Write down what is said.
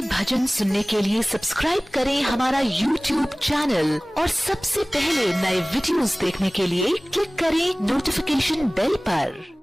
नए भजन सुनने के लिए सब्सक्राइब करें हमारा यूट्यूब चैनल और सबसे पहले नए वीडियोस देखने के लिए क्लिक करें नोटिफिकेशन बेल पर